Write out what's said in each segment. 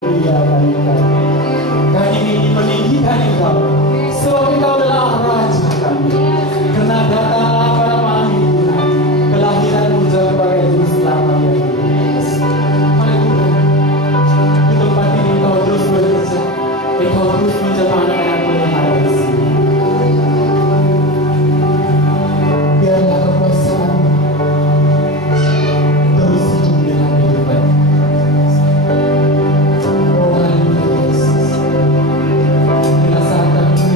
Kami ingin meninggikan Engkau, sebab Engkau adalah Raja kami. Karena datanglah pada kami, kelahiran-Mu sebagai Juru Selamat yang Yesus. Haleluya. Di tempat ini Engkau terus bekerja, Engkau terus menjadi anak-anak-Mu yang ada di sini. Biarlah kekuasaan terus hidup dalam kehidupan. Oh haleluya Yesus. Bila saat kami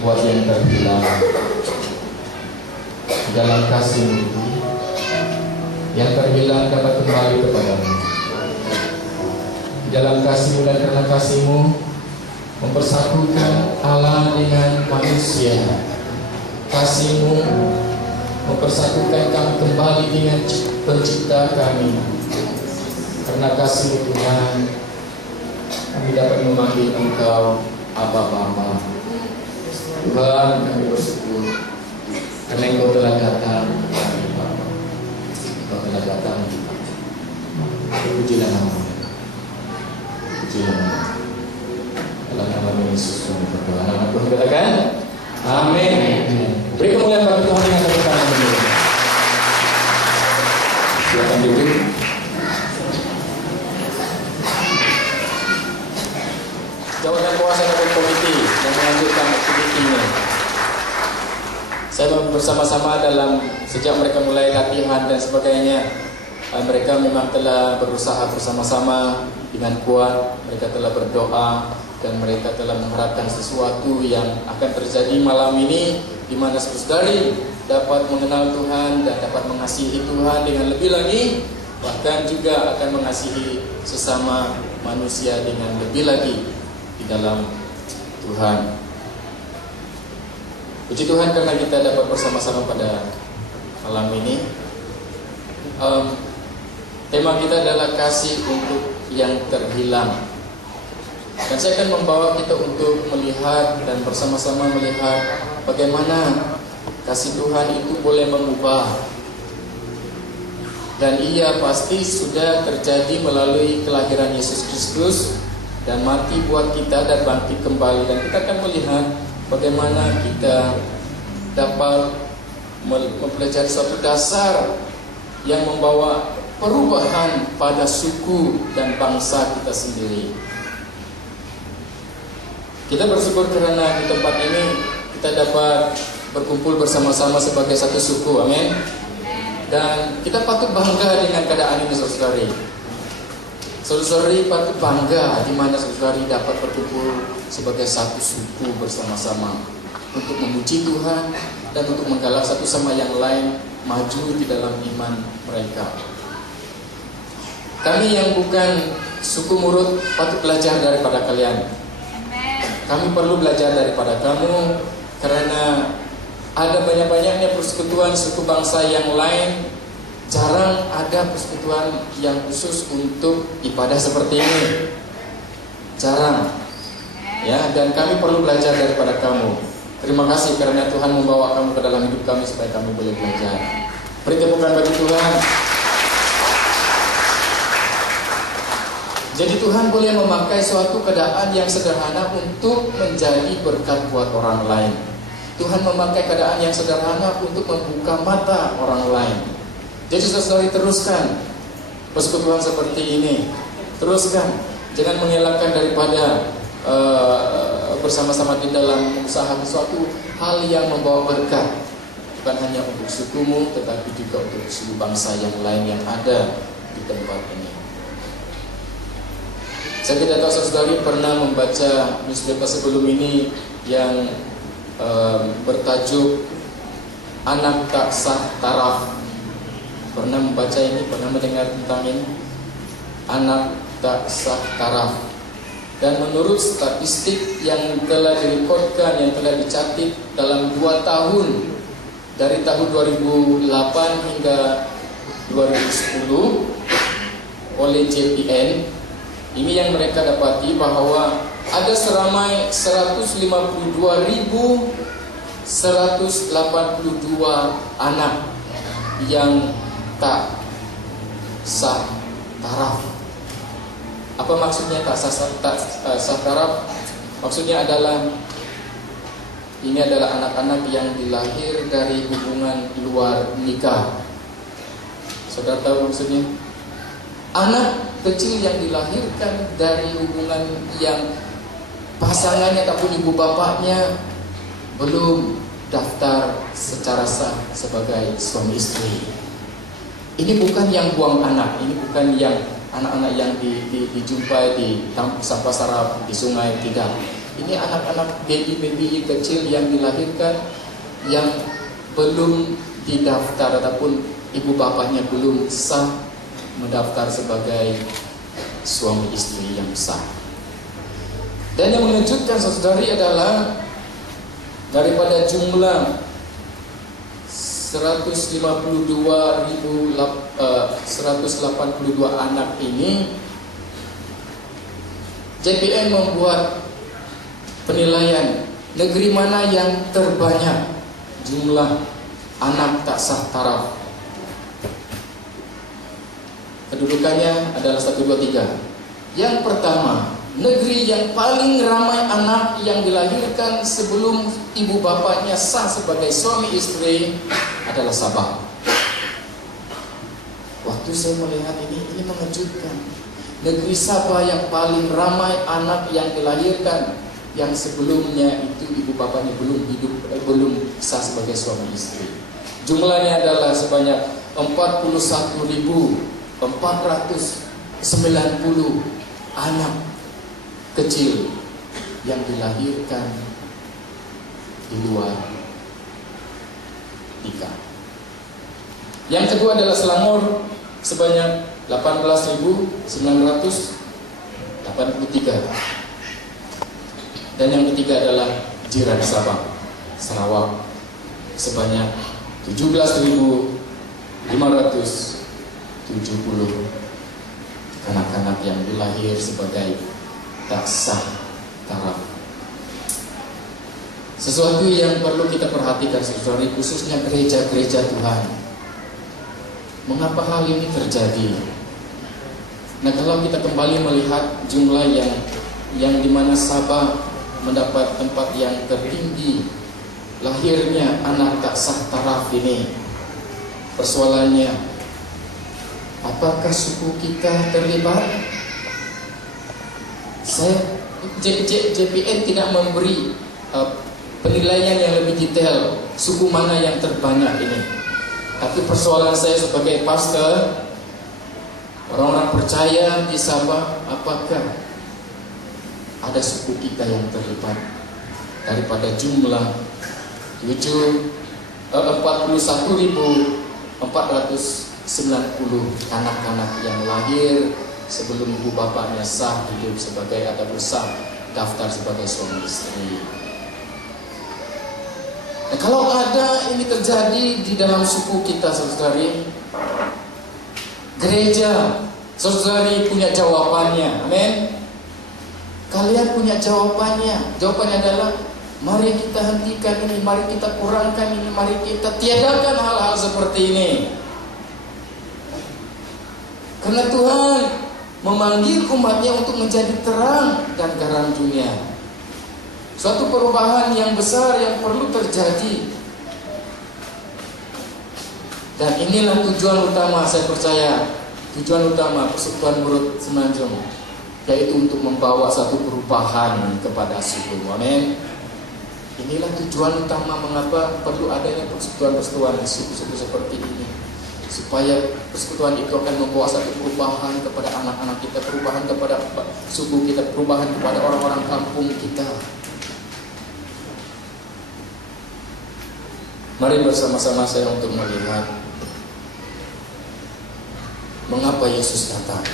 buat yang terhilang dalam kasih-Mu. Yang terhilang dapat kembali kepadamu. Dalam kasih-Mu dan karena kasih-Mu mempersatukan Allah dengan manusia. Kasih-Mu mempersatukan kami kembali dengan pencipta kami. Karena kasih-Mu Tuhan, kami dapat memanggil Engkau Aba Bapa. Tuhan, kami bersyukur karena Engkau telah datang kami Bapa. Engkau telah datang. Pujilah nama-Mu. Pujilah nama-Mu. Dalam nama Yesus kami berdoa. Nama Tuhan katakan, amin. Beri kemuliaan bagi Tuhan dengan tepuk tangan dulu. Silakan duduk. Jabatan kuasa dan komite yang melanjutkan aktivitinya. Saya bersama-sama dalam sejak mereka mulai latihan dan sebagainya. Mereka memang telah berusaha bersama-sama dengan kuat. Mereka telah berdoa dan mereka telah mengharapkan sesuatu yang akan terjadi malam ini, di mana saudari dapat mengenal Tuhan dan dapat mengasihi Tuhan dengan lebih lagi, bahkan juga akan mengasihi sesama manusia dengan lebih lagi di dalam Tuhan. Puji Tuhan karena kita dapat bersama-sama pada malam ini. Tema kita adalah kasih untuk yang terhilang. Dan saya akan membawa kita untuk melihat dan bersama-sama melihat bagaimana kasih Tuhan itu boleh mengubah. Dan ia pasti sudah terjadi melalui kelahiran Yesus Kristus dan mati buat kita dan bangkit kembali. Dan kita akan melihat bagaimana kita dapat mempelajari suatu dasar yang membawa perubahan pada suku dan bangsa kita sendiri. Kita bersyukur karena di tempat ini kita dapat berkumpul bersama-sama sebagai satu suku, amin. Dan kita patut bangga dengan keadaan ini, saudari. Saudari patut bangga di mana saudari dapat berkumpul sebagai satu suku bersama-sama untuk memuji Tuhan dan untuk menggalak satu sama yang lain maju di dalam iman mereka. Kami yang bukan suku Murut patut belajar daripada kalian. Kami perlu belajar daripada kamu karena ada banyak-banyaknya persekutuan suku bangsa yang lain. Jarang ada persekutuan yang khusus untuk ibadah seperti ini. Jarang. Ya, dan kami perlu belajar daripada kamu. Terima kasih karena Tuhan membawa kamu ke dalam hidup kami supaya kami boleh belajar. Beri tepukan bagi Tuhan. Jadi Tuhan boleh memakai suatu keadaan yang sederhana untuk menjadi berkat buat orang lain. Tuhan memakai keadaan yang sederhana untuk membuka mata orang lain. Jadi saudari teruskan persekutuan seperti ini. Teruskan. Jangan mengelakkan daripada bersama-sama di dalam mengusahakan suatu hal yang membawa berkat. Bukan hanya untuk sukumu, tetapi juga untuk suku bangsa yang lain yang ada di tempat ini. Saya tidak tahu saudari pernah membaca newspaper sebelum ini yang bertajuk Anak Tak Sah Taraf. Pernah membaca ini? Pernah mendengar tentang ini? Anak Tak Sah Taraf. Dan menurut statistik yang telah direkodkan, yang telah dicatat dalam 2 tahun, dari tahun 2008 hingga 2010 oleh JPN, ini yang mereka dapati bahwa ada seramai 152.182 anak yang tak sah taraf. Apa maksudnya tak sah taraf? Maksudnya adalah ini adalah anak-anak yang dilahir dari hubungan luar nikah. Saudara tahu maksudnya? Anak kecil yang dilahirkan dari hubungan yang pasangannya ataupun ibu bapaknya belum daftar secara sah sebagai suami istri. Ini bukan yang buang anak, ini bukan yang anak-anak yang dijumpai di sampah sarap di sungai, tidak. Ini anak-anak baby kecil yang dilahirkan, yang belum didaftar ataupun ibu bapaknya belum sah mendaftar sebagai suami istri yang sah. Dan yang mengejutkan saudari adalah daripada jumlah 182 anak ini, JPN membuat penilaian negeri mana yang terbanyak jumlah anak tak sah taraf. Kedudukannya adalah 1, 2, 3. Yang pertama, negeri yang paling ramai anak yang dilahirkan sebelum ibu bapaknya sah sebagai suami istri adalah Sabah. Waktu saya melihat ini mengejutkan. Negeri Sabah yang paling ramai anak yang dilahirkan, yang sebelumnya itu ibu bapaknya belum sah sebagai suami istri. Jumlahnya adalah sebanyak 41.490 anak kecil yang dilahirkan di luar nikah. Yang kedua adalah Selangor sebanyak 18.983. Dan yang ketiga adalah jiran Sabang, Sarawak sebanyak 17.570 anak-anak yang dilahir sebagai tak sah taraf. Sesuatu yang perlu kita perhatikan saudari, khususnya gereja-gereja Tuhan. Mengapa hal ini terjadi? Nah, kalau kita kembali melihat jumlah yang dimana Sabah mendapat tempat yang tertinggi lahirnya anak tak sah taraf ini, persoalannya, apakah suku kita terlibat? JPN tidak memberi penilaian yang lebih detail suku mana yang terbanyak ini. Tapi persoalan saya sebagai pastor, orang-orang percaya di Sabah, apakah ada suku kita yang terlibat daripada jumlah 41.490 anak-anak yang lahir sebelum ibu bapaknya sah hidup sebagai ataupun sah daftar sebagai suami istri. Nah, kalau ada ini terjadi di dalam suku kita saudari, gereja saudari punya jawabannya. Amin. Kalian punya jawabannya. Jawabannya adalah mari kita hentikan ini, mari kita kurangkan ini, mari kita tiadakan hal-hal seperti ini. Karena Tuhan memanggil umatnya untuk menjadi terang dan garam dunia. Suatu perubahan yang besar yang perlu terjadi. Dan inilah tujuan utama, saya percaya, tujuan utama Persekutuan Murid Semenanjung, yaitu untuk membawa satu perubahan kepada suku. Amin. Inilah tujuan utama mengapa perlu adanya persekutuan-persekutuan suku-suku seperti ini, supaya persekutuan itu akan membawa satu perubahan kepada anak-anak kita, perubahan kepada suku kita, perubahan kepada orang-orang kampung kita. Mari bersama-sama saya untuk melihat mengapa Yesus datang.